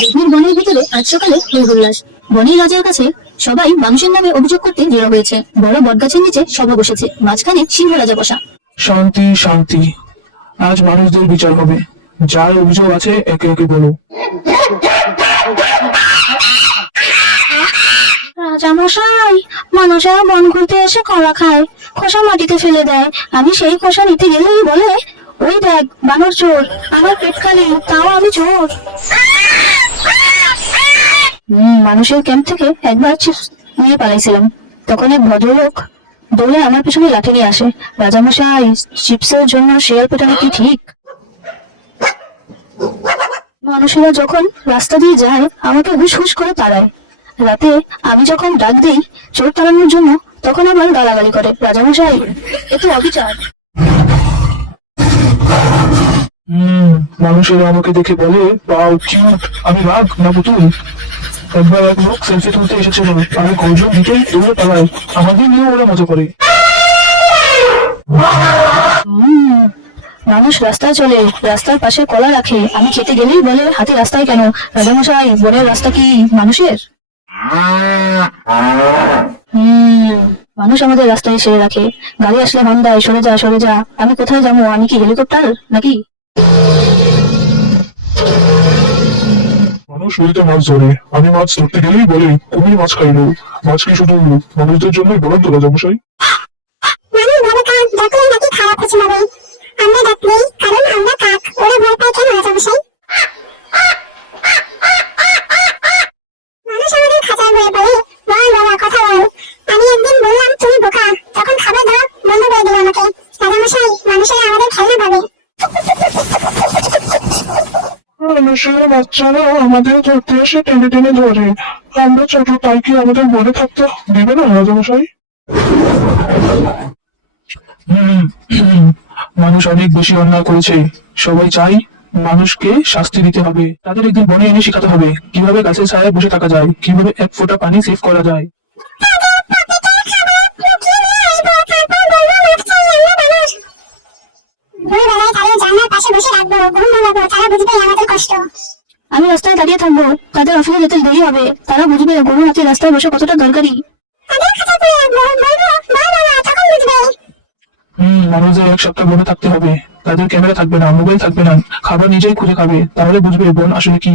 গভীর বনের ভিতরে আজ সকালে হইহুল্লাস। বনের রাজার কাছে সবাই মানুষের নামে অভিযোগ করতে জড়ো হয়েছে। বড় বটগাছের নিচে সভা বসেছে, মাঝখানে সিংহ রাজা বসা। শান্তি শান্তি, আজ মানুষদের বিচার হবে। যার অভিযোগ আছে একে একে বলো। রাজামশাই, মানুষেরা বন ঘুরতে এসে কলা খায়, খোসা মাটিতে ফেলে দেয়। আমি সেই খোসা নিতে গেলেই বলে, ওই দেখ বানর চোর, আমার পেট খালি, তাও আমি চোর। মানুষের ক্যাম্প থেকে একবার চিপস নিয়ে পালাইছিলাম, তখন এক ভদ্রলোক দৌড়ে আমার পিছনে লাঠি নিয়ে আসে। রাজামশাই, চিপসের জন্য শেয়াল পেটানো কি ঠিক? মানুষেরা যখন রাস্তা দিয়ে যায় আমাকে হুশ হুশ করে তাড়ায়। রাতে আমি যখন ডাক দিই চোর তাড়ানোর জন্য, তখন আবার গালাগালি করে। রাজামশাই, এ তো অবিচার। মানুষেরা আমাকে দেখে বলে, বাউ কিউট, আমি বাঘ না পুতুল। একবার এক লোক সেলফি তুলতে এসেছিল, আমি গর্জন দিতে দৌড়ে পালায়। আমাদের নিয়েও ওরা মজা করে। মানুষ রাস্তায় চলে, রাস্তার পাশে কলা রাখে, আমি খেতে গেলেই বলে হাতে রাস্তায় কেন? রাজামশাই, বনের রাস্তা কি মানুষের? মানুষ আমাদের রাস্তায় ছেড়ে রাখে, গাড়ি আসলে হর্ন দেয়, সরে যা সরে যা। আমি কোথায় যাবো? আমি কি হেলিকপ্টার নাকি? মানুষ নদীতে মাছ ধরে, আমি মাছ ধরতে গেলেই বলে কুমির মাছ খাইলো। মাছ কি শুধু মানুষদের জন্যই বরাদ্দ রাজামশাই? মানুষ ভাবে কাক ডাকলে নাকি খারাপ কিছু হবে। আমরা ডাকলেই, কারণ আমরা কাক, ওরা ভয় পায় কেন রাজামশাই? মানুষ আমাদের খাঁচায় বয়ে বলে, বল বাবা কথা বল। আমি একদিন বললাম তুমি বোকা, তখন খাবার দাও বন্ধ করে দিল আমাকে। রাজামশাই, মানুষেরা আমাদের খেলনা ভাবে। মানুষের বাচ্চারা আমাদের ধরতে এসে টেনে টেনে ধরে, আমরা ছোট, তাই কি আমাদের বলে থাকতে দেবে না রাজামশাই? মানুষ অনেক বেশি অন্যায় করেছে, সবাই চাই মানুষকে শাস্তি দিতে হবে। তাদের একদিন বনে এনে শেখাতে হবে কিভাবে গাছের ছায়ায় বসে থাকা যায়, কিভাবে এক ফোঁটা পানি সেভ করা যায়। ভোরবেলায় তাদের জানলার পাশে বসে রাখবো, ঘুম ভাঙাবো, তারা বুঝবে আমাদের কষ্ট। আমি রাস্তায় দাঁড়িয়ে থাকবো, তাদের অফিসে যেতে দেরি হবে, তারা বুঝবে গরু হাতে রাস্তায় বসে কতটা দরকারি। তাদের খাঁচায় পড়ে রাখবো, বলবো বল বাবা, তখন বুঝবে। মানুষদের এক সপ্তাহ বনে থাকতে হবে, তাদের ক্যামেরা থাকবে না, মোবাইল থাকবে না, খাবার নিজেই খুঁজে খাবে, তাহলে বুঝবে বন আসলে কি।